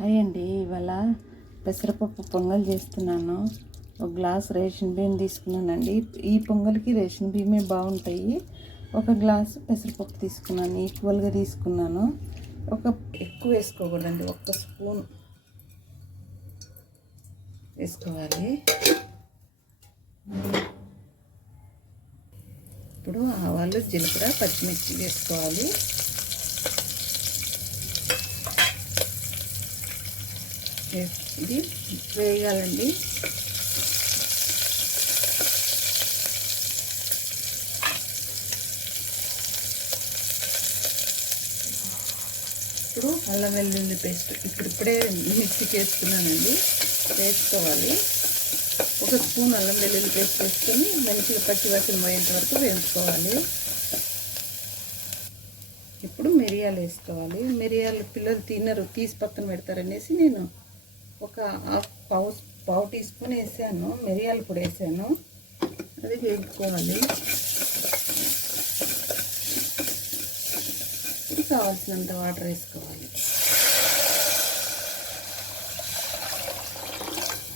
Hi అండి ఇవాళ పెసరపప్పు పొంగల్ చేస్తున్నాను. ఒక గ్లాస్ రేషన్ బియ్యం తీసుకున్నానండి. ఈ పొంగల్కి రేషన్ బియ్యమే బాగుంటాయి. ఒక గ్లాసు పెసరపప్పు తీసుకున్నాను ఈక్వల్గా తీసుకున్నాను. ఒక ఎక్కువ వేసుకోకూడదండి ఒక్క స్పూన్ వేసుకోవాలి. ఇప్పుడు ఆవాలు జీలకర్ర పచ్చిమిర్చి వేసుకోవాలి. ఇది వేయాలండి ఇప్పుడు అల్లం వెల్లుల్లి పేస్ట్ ఇప్పుడిప్పుడే మిక్సీకి వేసుకున్నానండి వేసుకోవాలి. ఒక స్పూన్ అల్లం వెల్లుల్లి పేస్ట్ వేసుకొని మంచిగా పచ్చివాసన పోయేంత వరకు వేయించుకోవాలి. ఇప్పుడు మిరియాలు వేసుకోవాలి. మిరియాలు పిల్లలు తినరు తీసి పక్కన పెడతారనేసి నేను ఒక హాఫ్ పావు పావు టీ స్పూన్ వేసాను మిరియాల పొడి వేసాను. అది వేపుకోవాలి. కావాల్సినంత వాటర్ వేసుకోవాలి.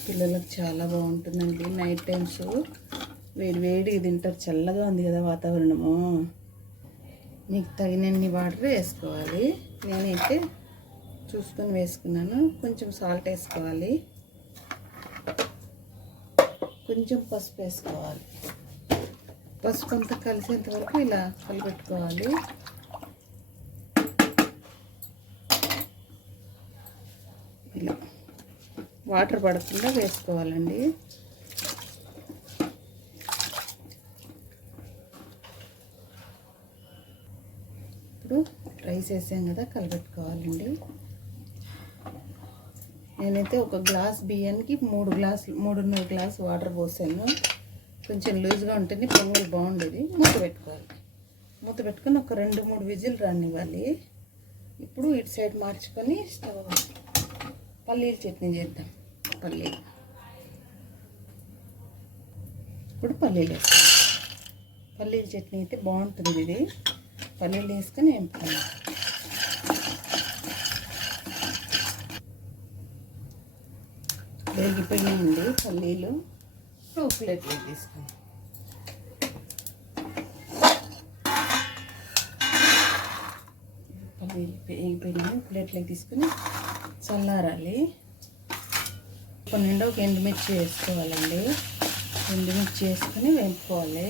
పిల్లలకు చాలా బాగుంటుందండి నైట్ టైమ్స్. వేడి వేడి తింటారు చల్లగా ఉంది కదా వాతావరణము. మీకు తగినన్ని వాటర్ వేసుకోవాలి. నేనైతే చూసుకొని వేసుకున్నాను. కొంచెం సాల్ట్ వేసుకోవాలి. కొంచెం పసుపు వేసుకోవాలి. పసుపు అంతా కలిసేంత వరకు ఇలా కలిపెట్టుకోవాలి ఇలా వాటర్ పడకుండా వేసుకోవాలండి. ఇప్పుడు రైస్ వేసాం కదా కలిపెట్టుకోవాలండి నేనైతే ఒక గ్లాస్ బియ్యానికి మూడు గ్లాసులు మూడున్నర గ్లాస్ వాటర్ పోసాను. కొంచెం లూజ్గా ఉంటుంది పొంగల్ బాగుండేది. మూత పెట్టుకోవాలి. మూత పెట్టుకొని ఒక రెండు మూడు విజిల్ రానివ్వాలి. ఇప్పుడు ఇటు సైడ్ మార్చుకొని స్టవ్ పల్లీల చట్నీ చేద్దాం. పల్లీలు. ఇప్పుడు పల్లీలు వేస్తాం పల్లీల చట్నీ అయితే బాగుంటుంది ఇది. పల్లీలు వేసుకొని వేపుకోవాలి వేగిపోయాయండి పల్లీలు. టూ ప్లేట్లు తీసుకుని పల్లీలు వేగిపోయినాయి. ప్లేట్లోకి తీసుకుని చల్లారాలి. పన్నెండు ఒక ఎండుమిర్చి వేసుకోవాలండి. ఎండుమిర్చి వేసుకొని వేపుకోవాలి.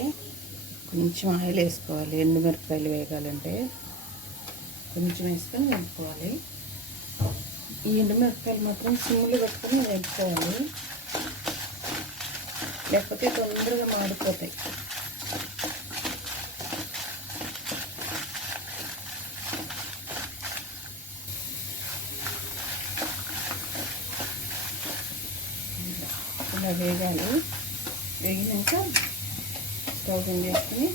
కొంచెం ఆయిల్ వేసుకోవాలి. ఎండుమిరపకాయలు వేగాలంటే కొంచెం వేసుకొని వేపుకోవాలి. ఈ ఎండుమిరపకాయలు మాత్రం సిమ్లు పెట్టుకొని వేపుకోవాలి. లేకపోతే తొందరగా మాడిపోతాయి. ఇలా వేగాలి. వేగినాక స్టవ్ చేసుకుని వేసుకుని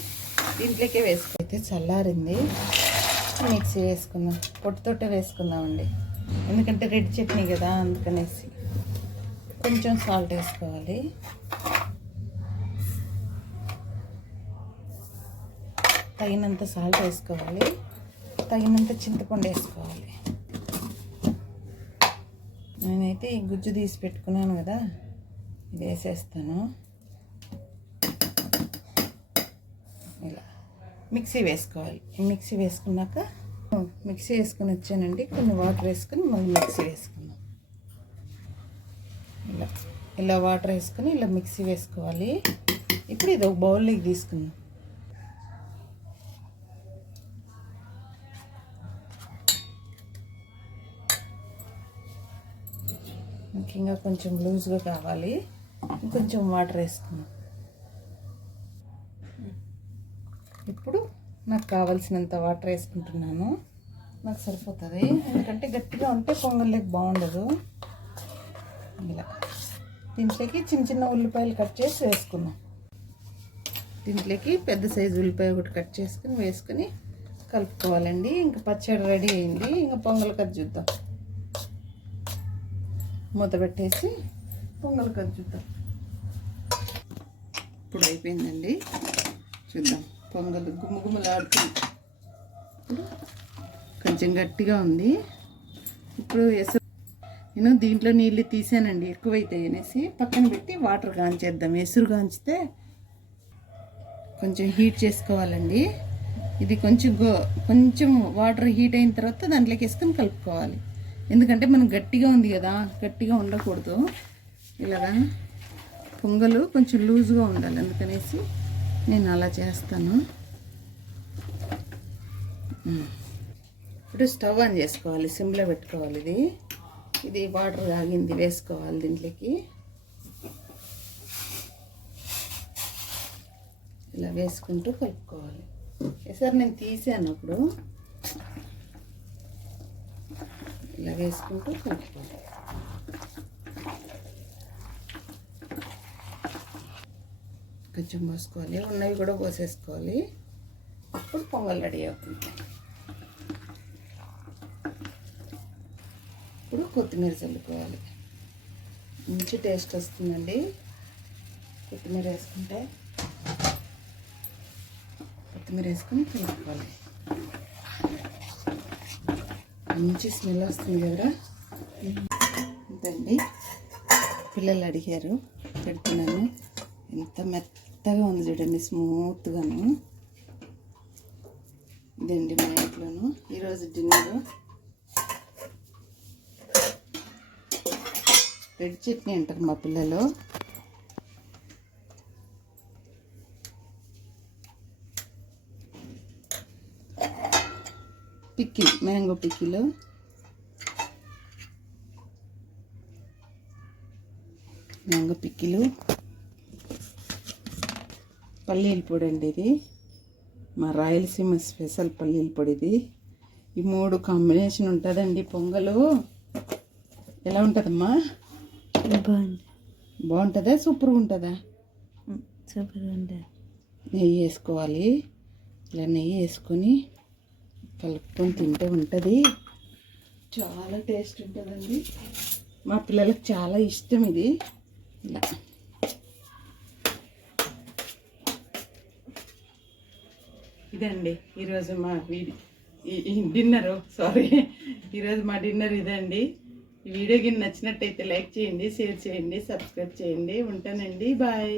దీంట్లోకే వేసుకో. అయితే చల్లారింది. మిక్సీ వేసుకుందాం. పొట్టుతోటే వేసుకుందామండి. ఎందుకంటే రెడ్ చట్నీ కదా అందుకనేసి కొంచెం సాల్ట్ వేసుకోవాలి. తగినంత సాల్ట్ వేసుకోవాలి. తగినంత చింతపండు వేసుకోవాలి. నేనైతే ఈ గుజ్జు తీసి పెట్టుకున్నాను కదా ఇది వేసేస్తాను. ఇలా. మిక్సీ వేసుకోవాలి. మిక్సీ వేసుకున్నాక మిక్సీ వేసుకుని వచ్చానండి. కొన్ని వాటర్ వేసుకుని మళ్ళీ మిక్సీ వేసుకుందాం ఇలా ఇలా వాటర్ వేసుకుని ఇలా మిక్సీ వేసుకోవాలి. ఇప్పుడు ఇది ఒక బౌల్లోకి తీసుకుందాం. ముఖ్యంగా కొంచెం లూజ్గా కావాలి. ఇంకొంచెం వాటర్ వేసుకుందాం. ఇప్పుడు నాకు కావాల్సినంత వాటర్ వేసుకుంటున్నాను. నాకు సరిపోతుంది. ఎందుకంటే గట్టిగా ఉంటే పొంగల్లోకి బాగుండదు. ఇలా. దీంట్లోకి చిన్న చిన్న ఉల్లిపాయలు కట్ చేసి వేసుకున్నాం దీంట్లోకి పెద్ద సైజు ఉల్లిపాయ ఒకటి కట్ చేసుకుని వేసుకుని కలుపుకోవాలండి. ఇంకా పచ్చడి రెడీ అయింది. ఇంకా పొంగల్ కట్ చూద్దాం. మూత పెట్టేసి పొంగల్ కట్ చూద్దాం. ఇప్పుడు అయిపోయిందండి. చూద్దాం. పొంగల్ గుమ్మగుమ్మలాడుతుంది. ఇప్పుడు కొంచెం గట్టిగా ఉంది. ఇప్పుడు ఎసరు నేను దీంట్లో నీళ్ళు తీసానండి ఎక్కువైతాయి అనేసి. పక్కన పెట్టి వాటర్ కాంచేద్దాం. ఎసురు కాంచితే కొంచెం హీట్ చేసుకోవాలండి. ఇది కొంచెం గో కొంచెం వాటర్ హీట్ అయిన తర్వాత దాంట్లోకి వేసుకొని కలుపుకోవాలి. ఎందుకంటే మనం గట్టిగా ఉంది కదా గట్టిగా ఉండకూడదు. ఇలాగా పొంగలు కొంచెం లూజ్గా ఉండాలి. అందుకనేసి నేను అలా చేస్తాను. ఇప్పుడు స్టవ్ ఆన్ చేసుకోవాలి సిమ్లో పెట్టుకోవాలి ఇది. ఇది వాటర్ తాగింది వేసుకోవాలి దీంట్లోకి. ఇలా వేసుకుంటూ కలుపుకోవాలి. సార్ నేను తీసాను అప్పుడు. ఇలా వేసుకుంటూ కలుపుకోవాలి. కొంచెం పోసుకోవాలి ఉన్నవి కూడా పోసేసుకోవాలి. అప్పుడు పొంగల్ రెడీ అవుతుంది. ఇప్పుడు కొత్తిమీర చల్లుకోవాలి. మంచి టేస్ట్ వస్తుందండి. కొత్తిమీర వేసుకుంటే కొత్తిమీర వేసుకొని కలుపుకోవాలి. మంచి స్మెల్ వస్తుంది కదరా. అండి పిల్లలు అడిగారు. పెడుతున్నాను. ఎంత మెత్తగా ఉంది చూడండి స్మూత్గాను. ఇదండి మా ఇంట్లోను. ఈరోజు డిన్నర్. రెడ్ చట్నీ అంటారు మా పిల్లలు. Pickle mango pickle. Mango pickle. పల్లీల పొడి అండి ఇది. మా రాయలసీమ స్పెషల్ పల్లీల పొడి ఇది. ఈ మూడు కాంబినేషన్ ఉంటుందండి పొంగలు. ఎలా ఉంటుందమ్మా? బాగుంది. బాగుంటుందా? సూపర్గా ఉంటుందా సూపర్గా ఉంటుంది నెయ్యి వేసుకోవాలి. ఇలా నెయ్యి వేసుకొని కలుపుకొని తింటే ఉంటుంది. చాలా టేస్ట్ ఉంటుందండి. మా పిల్లలకు చాలా ఇష్టం ఇది. ఇలా. ఇదండి ఈరోజు మా వీడి డిన్నరు సారీ. ఈరోజు మా డిన్నర్ ఇదండి. వీడియో గిన్నె నచ్చినట్టయితే లైక్ చేయండి షేర్ చేయండి సబ్స్క్రైబ్ చేయండి. ఉంటానండి. బాయ్.